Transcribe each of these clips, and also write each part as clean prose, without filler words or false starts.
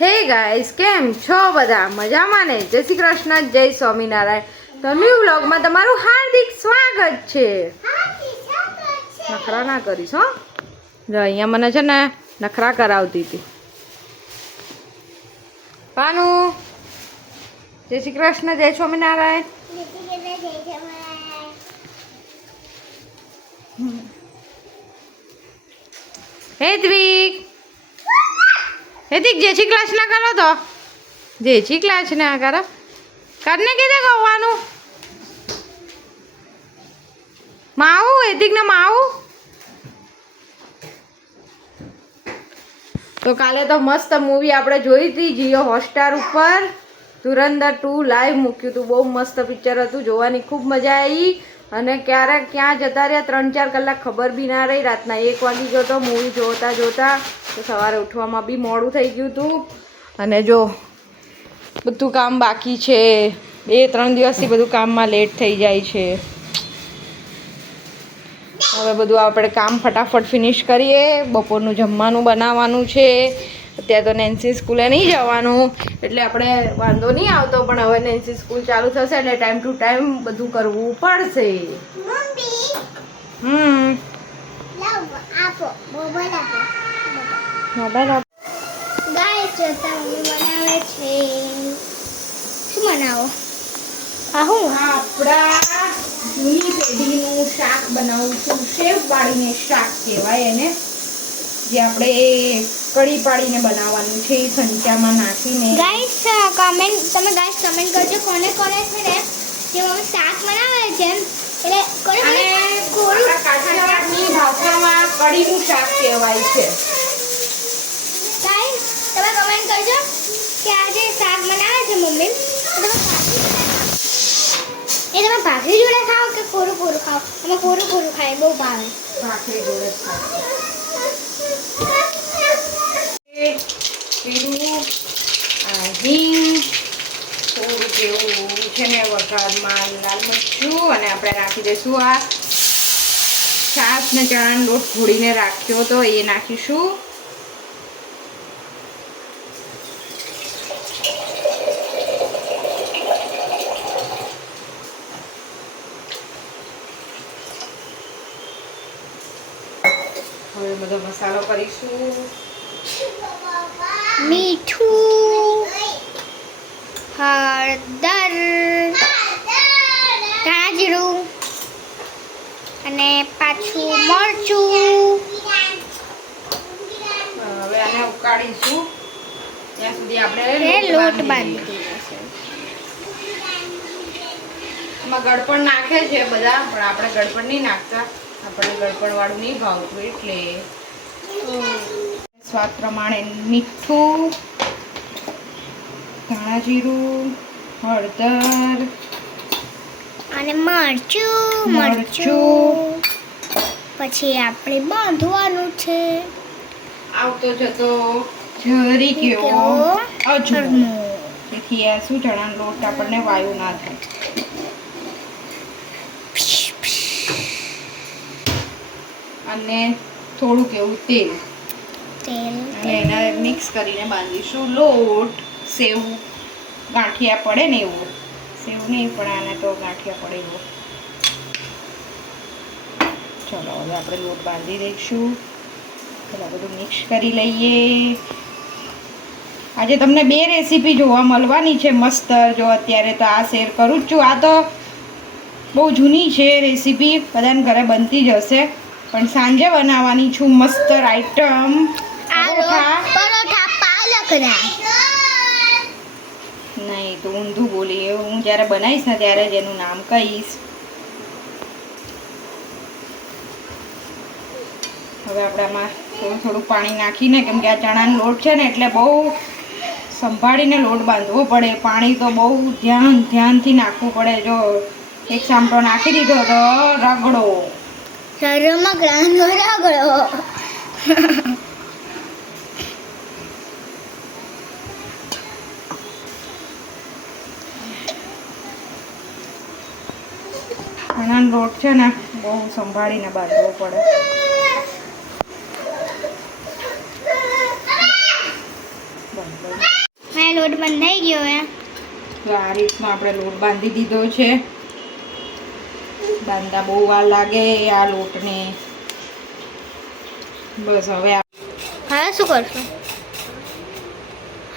હે ગાઈસ, કેમ છો બધા? મજામાં ને? જય શ્રી કૃષ્ણ, જય સ્વામિનારાયણ. તો ન્યુ વ્લોગમાં તમારું હાર્દિક સ્વાગત છે. નખરા ના કરીશ હો. જો અહીંયા મને છે ને નખરા કરાવતી હતી. પાનુ, જય શ્રી કૃષ્ણ, જય સ્વામિનારાયણ. હેદ્વિક, હેદિક જે શ્રી કૃષ્ણ કરો તો જે શ્રી કૃષ્ણ કરો કરને કીધે ગવાનું માવું હેદિક ને માવું. તો કાલે તો મસ્ત મૂવી આપણે જોઈ હતી જીઓ હોટસ્ટાર ઉપર. ધુરંધર 2 લાઈવ મૂક્યું હતું. બહુ મસ્ત પિક્ચર હતું, જોવાની ખૂબ મજા આવી. અને ક્યારેક ક્યાં જતા રહ્યા 3-4 કલાક ખબર બી ના રહી. રાતના 1 વાગી ગયો તો મૂવી જોતા જોતા. તો સવારે ઉઠવામાં બી મોડું થઈ ગયું હતું. અને જો બધું કામ બાકી છે. 2-3 દિવસથી બધું કામમાં લેટ થઈ જાય છે. હવે બધું આપણે કામ ફટાફટ ફિનિશ કરીએ. બપોરનું જમવાનું બનાવવાનું છે. અત્યારે તો નેન્સી સ્કૂલે નહીં જવાનું એટલે આપણે વાંધો નહીં આવતો, પણ હવે નેન્સી સ્કૂલ ચાલુ થશે એટલે ટાઈમ ટુ ટાઈમ બધું કરવું પડશે. મોબાઈલ આપો. ગાઈસ જોતા મમ્મી બનાવે છે. શું બનાવો? આપણા જૂની પેઢીનું શાક બનાવું છું. સેવ પાડીને શાક કહેવાય એને, જે આપણે કઢી પાડીને બનાવવાનું છે. સંચામાં નાખીને. ગાઈસ તમે ગાઈસ કમેન્ટ કરજો કોને કોને છે ને જે મમ્મી શાક બનાવે છે એટલે કોને કોને કાઠિયાવાડની ભાષામાં કઢીનું શાક કહેવાય છે. ગાઈસ તમે કમેન્ટ કરજો કે આ જે શાક બનાવે છે મમ્મી તમે ભાખરી જોડે ખાઓ કે કોરું કોરું ખાઓ? અમે કોરું કોરું ખાઈએ, બહુ ભાવે. ભાખરી જોડે હિંગ, થોડું જેવું છે ને વઘારમાં લાલ મરચું, અને આપણે નાખી દઈશું આ છાશ ને ચણાનો લોટ ઘોળીને રાખ્યો તો એ નાખીશું. હવે બધો મસાલો કરીશું. મીઠું, હળદર, ધાણા જીરું અને પાછું મરચું. હવે આને ઉકાળીશું ત્યાં સુધી આપણે લોટ બાંધી દેશે. એમાં ગળપણ નાખે છે બધા, પણ આપણે ગળપણ નહીં નાખતા. આપણે ગળપણ વાળું નહીં ભાવતું એટલે. સ્વાદ પ્રમાણે મીઠું, ધાણા જીરું, હળદર અને મરચું પછી આપણે બાંધવાનું છે. આવતો જતો જરી કેવો અજમો, તેથી આ શું ચણાનો લોટ આપણને વાયુ ના થાય. અને થોડુંક એવું તેલ અને એના મિક્સ કરીને બાંધીશું લોટ. સેવ ગાંઠિયા પડે ને એવું, સેવ નહીં પણ આને તો ગાંઠિયા પડે એવો. ચલો હવે આપણે લોટ બાંધી દઈશું. પેલા બધું મિક્સ કરી લઈએ. આજે તમને 2 રેસીપી જોવા મળવાની છે મસ્ત. જો અત્યારે તો આ શેર કરું જ છું. આ તો બહુ જૂની છે રેસીપી, બધાને ઘરે બનતી જ હશે, પણ સાંજે બનાવવાની છું મસ્ત આઈટમ. પરોઠા પાલકના. નહીં તો ઊંધું બોલી. હું જ્યારે બનાવીશ ને ત્યારે જ એનું નામ કહીશ. હવે આપણે આમાં થોડું પાણી નાખીને, કેમ કે આ ચણાનો લોટ છે ને એટલે બહુ સંભાળીને લોટ બાંધવો પડે. પાણી તો બહુ ધ્યાનથી નાખવું પડે. જો એક સાંભળો નાખી દીધો તો રગડો. રગડો. ચણાનો લોટ છે ને બહુ સંભાળીને બાંધવો પડે. બંધ તો આ રીતમાં આપણે લોટ બાંધી દીધો છે. બાંધતા બહુ વાર લાગે આ લોટને. બસ હવે હવે શું કરશું?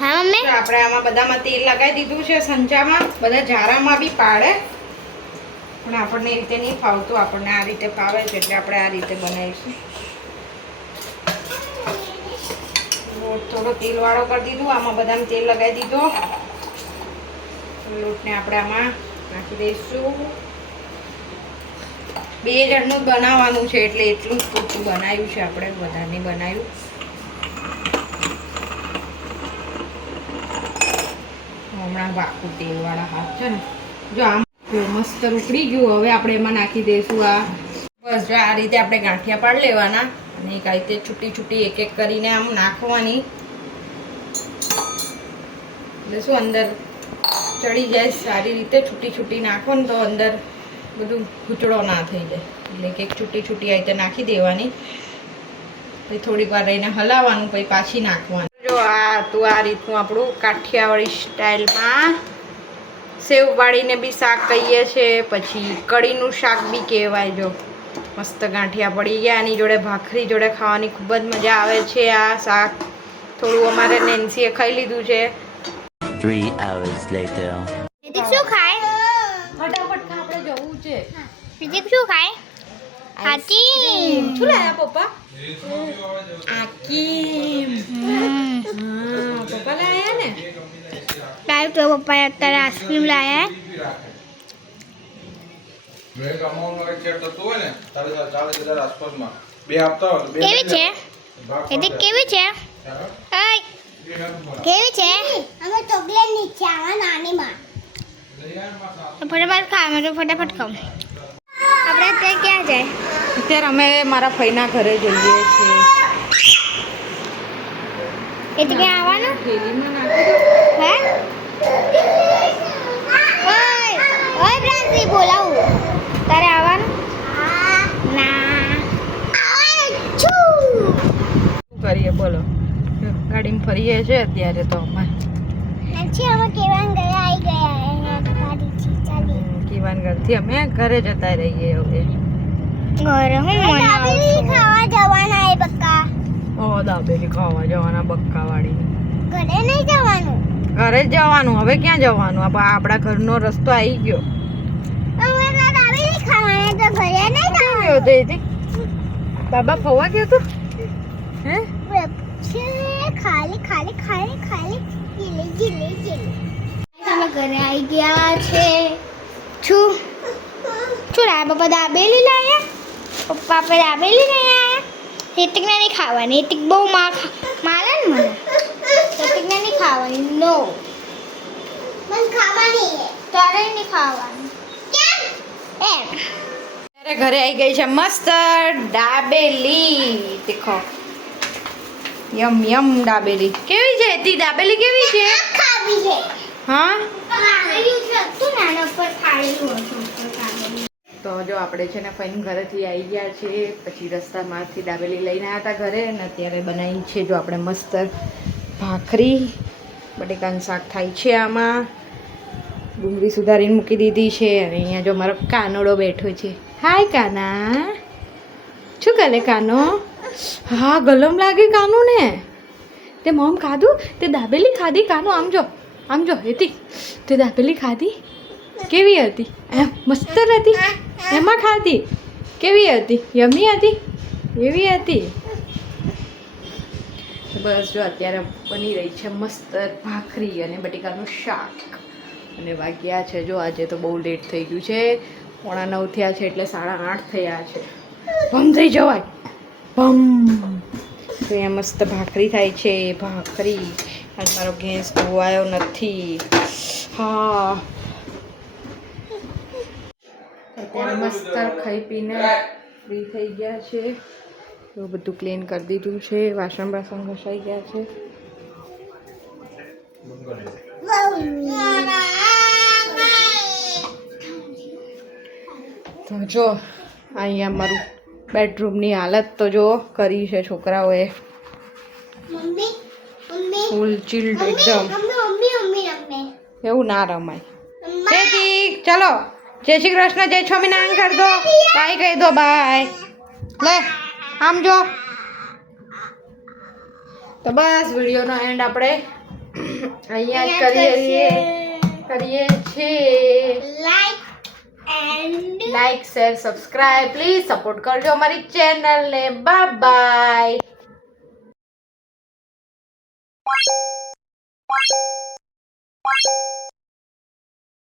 હા મમ્મી, આપણે આમાં બધામાં તેલ લગાવી દીધું છે. સંચામાં બધા જારામાં બી પાડે, પણ આપણને એ રીતે નહીં ફાવતું. આપણને આ રીતે ફાવે છે એટલે આપણે આ રીતે બનાવીશું. લોટ થોડો તેલવાળો કરી દીધું. આમાં બધામાં તેલ લગાવી દીધો. લોટને આપણે આમાં નાખી દઈશું. 2 જણનું જ બનાવવાનું છે એટલે એટલું જ પૂરતું બનાવ્યું છે આપણે, વધારે બનાવ્યું. હમણાં વાકું તેલવાળા હાથ છે ને, જો આમ મસ્ત ઉકળી ગયું. હવે આપણે એમાં નાખી દઈશું આ. બસ જો આ રીતે આપણે ગાંઠિયા પાડી લેવાના અને એક આ રીતે છૂટી છૂટી એક એક કરીને આમ નાખવાની. એટલે શું અંદર ચડી જાય સારી રીતે. છૂટી છૂટી નાખો ને તો અંદર બધું ખૂચડો ના થઈ જાય. એટલે એક એક છૂટી છૂટી આ રીતે નાખી દેવાની. પછી થોડીક વાર રહીને હલાવવાનું, પછી પાછી નાખવાનું. જો આ તો આ રીતનું આપણું કાઠિયાવાડી સ્ટાઇલમાં સેવ વાળીને બી શાક કહીએ છીએ, પછી કઢીનું શાક બી કહેવાય. જો મસ્ત ગાંઠિયા પડી ગયા. આની જોડે ભાખરી જોડે ખાવાની ખૂબ જ મજા આવે છે. આ શાક થોડું અમારે નેન્સીએ ખાઈ લીધું છે. 3 hours later. રિતિક શું ખાય? ફટાફટ ખા, આપણે જવું છે. રિતિક શું ખાય? હાચી. શું લાયા પપ્પા? આકીમ. હા, પપ્પા લાયા ને. લાવ્યું તો પપ્પાએ અત્યારે આઈસ્ક્રીમ લાયા. કેવી છે રિતિક? કેવી છે? કેવી છે? અમે ચોકલેટ નીચે આવા નાની માં. ફટાફટ ખા, મેં તો ફટાફટ ખાઉં. આપણે અત્યારે ક્યાં જાય? અત્યારે અમે મારા ફઈના ઘરે જઈએ છીએ. એટલે ક્યાં આવવાનું? થેલીમાં નાખી દો. હે? ઓય બ્રાન્સી, બોલાવું. તારે આવવાનું? ના. શું કરીએ બોલો? ગાડીમાં ફરીએ છે અત્યારે તો અમે. અમે કેવાન ગયા આવી ગયા. ગાડી છે ચાલી. કીવાનગઢથી અમે ઘરે જતા રહીએ હવે. ઘરે હું દાબેલી ખાવા જવાના એ બક્કા. ઓ દાબેલી ખાવા જવાના બક્કા વાળી. ઘરે નહીં જવાનું. ઘરે જ જવાનું. હવે ક્યાં જવાનું? આપણા ઘરનો રસ્તો આવી ગયો. અમે દાબેલી ખાવાના તો ઘરે નહીં કેવું જવાનું. હતું એથી? બાબા ફોવા ગયો તો હે? ખાલી ખાલી ખાલી ખાલી ગીલી ગીલી ગીલી. અમે ઘરે આવી ગયા છે. શું લાયા પપ્પા? દાબેલી લાયા. પપ્પા આપણે દાબેલી નહીં આયા. હિતિકને નહીં ખાવાની. હિતિક બહુ મારે ને મને. હિતિકને નહીં ખાવાની. નો મને ખાવાની. તારે નહીં ખાવાની. કેમ? એમ. ત્યારે ઘરે આવી ગઈ છે મસ્ત દાબેલી. દેખો યમ યમ દાબેલી. કેવી છે તી દાબેલી? કેવી છે? ખાવી છે. હા તો તો જો આપણે છે ને ફઈન ઘરેથી આવી ગયા છે. પછી રસ્તામાંથી દાબેલી લઈને આવ્યા હતા ઘરે અને અત્યારે બનાવી છે જો આપણે મસ્ત ભાખરી. બટેકાનું શાક થાય છે આમાં. ડુંગળી સુધારીને મૂકી દીધી છે. અને અહીંયા જો મારો કાનોડો બેઠો છે. હાય કાના. શું કરે કાનો? હા ગલમ લાગે કાનો ને. તે મમ ખાધું? તે દાબેલી ખાધી કાનો? આમ જો હેતી. તે દાબેલી ખાધી? કેવી હતી? એમ મસ્ત હતી? એમાં ખાધી? કેવી હતી? યમી હતી? એવી હતી? બસ જો અત્યારે બની રહી છે મસ્ત ભાખરી અને બટેકાનું શાક. અને વાગ્યા છે જો આજે તો બહુ લેટ થઈ ગયું છે. 9:45 થયા છે એટલે 8:30 થયા છે. ભમ થઈ જવાય ભમ. તો અહીંયા મસ્ત ભાખરી થાય છે. ભાખરી. અને મારો ગેસ ધોવાયો નથી. હા અત્યારે મસ્ત ખાઈ પીને ફ્રી થઈ ગયા છે. તો બધું ક્લીન કરી દીધું છે. વાસણ ઘસાઈ ગયા છે. તો જો અહીંયા મારું બેડરૂમની હાલત તો જો કરી છે છોકરાઓએ. ફૂલ ચિલ્ડ એકદમ. એવું ના રમાય. તેથી ચલો જય શ્રી કૃષ્ણ, જય સ્વામિનારાયણ કરી દો, બાય કહી દો, બાય. લે આમ જો. તો બસ વિડીયોનો એન્ડ આપણે અહીંયા જ કરીએ છીએ. Like share subscribe please support કરજો અમારી ચેનલને. Bye bye.